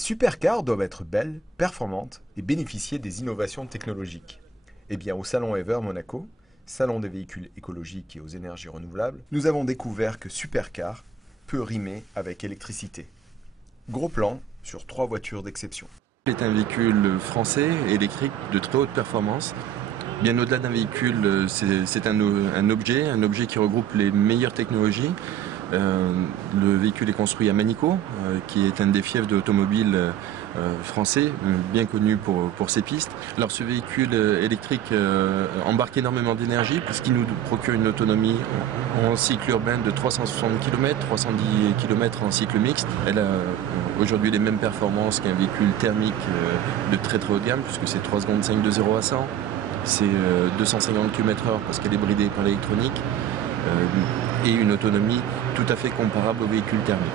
supercars doivent être belles, performantes et bénéficier des innovations technologiques. Eh bien, au Salon Ever Monaco, salon des véhicules écologiques et aux énergies renouvelables, nous avons découvert que supercar peut rimer avec électricité. Gros plan sur 3 voitures d'exception. C'est un véhicule français, électrique, de très haute performance. Bien au-delà d'un véhicule, c'est un objet qui regroupe les meilleures technologies. Le véhicule est construit à Manico, qui est un des fiefs de l'automobile français, bien connu pour ses pistes. Alors ce véhicule électrique embarque énormément d'énergie puisqu'il nous procure une autonomie en cycle urbain de 360 km, 310 km en cycle mixte. Elle a aujourd'hui les mêmes performances qu'un véhicule thermique de très haut de gamme puisque c'est 3 secondes 5 de 0 à 100. C'est 250 km/h parce qu'elle est bridée par l'électronique et une autonomie tout à fait comparable au véhicule thermique.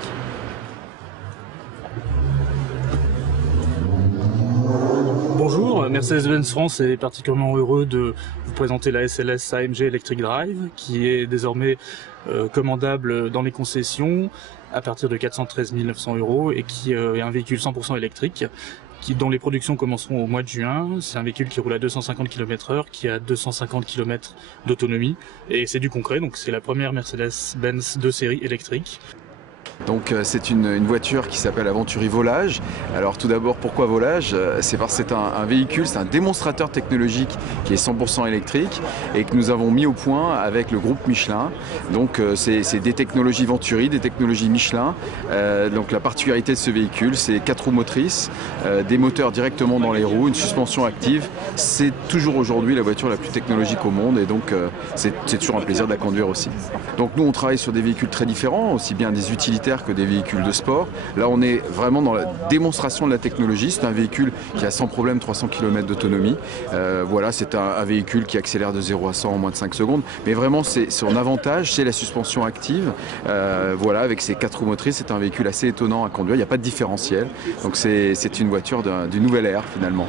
Bonjour, Mercedes-Benz France est particulièrement heureux de vous présenter la SLS AMG Electric Drive qui est désormais commandable dans les concessions à partir de 413 900 € et qui est un véhicule 100% électrique dont les productions commenceront au mois de juin. C'est un véhicule qui roule à 250 km/h, qui a 250 km d'autonomie et c'est du concret, donc c'est la première Mercedes-Benz de série électrique. Donc c'est une voiture qui s'appelle Aventuri Volage. Alors tout d'abord, pourquoi Volage? C'est parce que c'est un véhicule, c'est un démonstrateur technologique qui est 100% électrique et que nous avons mis au point avec le groupe Michelin. Donc c'est des technologies Venturi, des technologies Michelin. Donc la particularité de ce véhicule, c'est 4 roues motrices, des moteurs directement dans les roues, une suspension active. C'est toujours aujourd'hui la voiture la plus technologique au monde et donc c'est toujours un plaisir de la conduire aussi. Donc nous on travaille sur des véhicules très différents, aussi bien des utilitaires que des véhicules de sport. Là on est vraiment dans la démonstration de la technologie. C'est un véhicule qui a sans problème 300 km d'autonomie. Voilà, c'est un véhicule qui accélère de 0 à 100 en moins de 5 secondes. Mais vraiment son avantage, c'est la suspension active. Voilà, avec ses 4 roues motrices, c'est un véhicule assez étonnant à conduire. Il n'y a pas de différentiel. Donc c'est une voiture d'une nouvelle ère finalement.